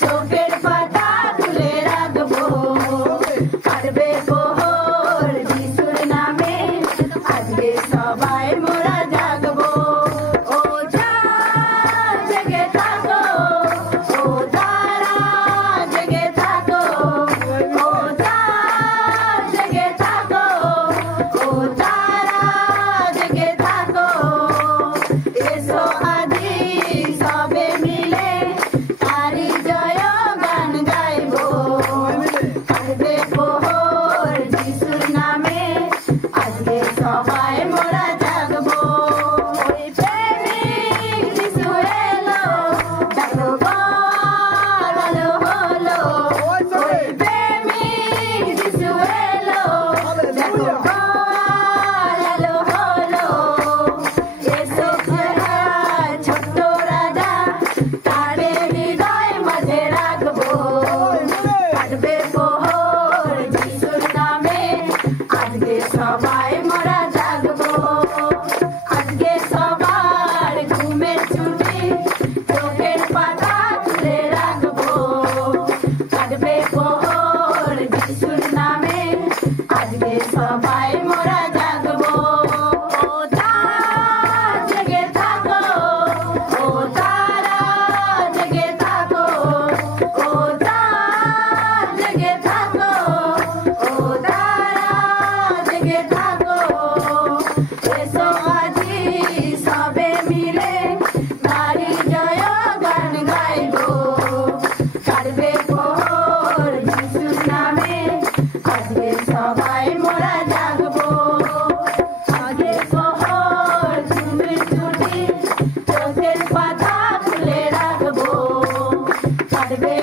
চোখের পাতা তুলে রাখবো কাটবে প্রহর যিশুর নামে আজকে সবাই মোরা জাগবো ও চাঁদ জেগে থাকো ও তারা জেগে থাকো ও চাঁদ জেগে থাকো ও তারা জেগে থাকো এসো আজি সবে মিলে তারি জয় গান গাইবো কাটবে প্রহর যিশুর নামে আজকে সবাই মোরা জাগবো ওই প্রেমিক যিশু এলো দেখো ঘর আলো হলো ওই প্রেমিক যিশু এলো দেখো ঘর আলো হলো এসো ছোট্ট রাজা তারে হৃদয় মাঝে রাখবো কাটবে প্রহর যিশুর নামে আজকে সবাই মোরা জাগবো আজকে সবার ঘুমের ছুটি চোখের পাতা তুলে রাখবো কাটবে প্রহর যিশুর নামে আজকে সবাই মোরা জাগবো ও চাঁদ জেগে থাকো ও তারা জেগে থাকো ও চাঁদ জেগে থাকো ও তারা জেগে থাকো এসো আজি সবে মিলে তারি জয় গান গাইবো কাটবে প্রহর যিশুর নামে আজকে সবাই মোরা জাগবো আজকে প্রহর ঘুমের ছুটি চোখের পাতা তুলে রাখবো কাটবে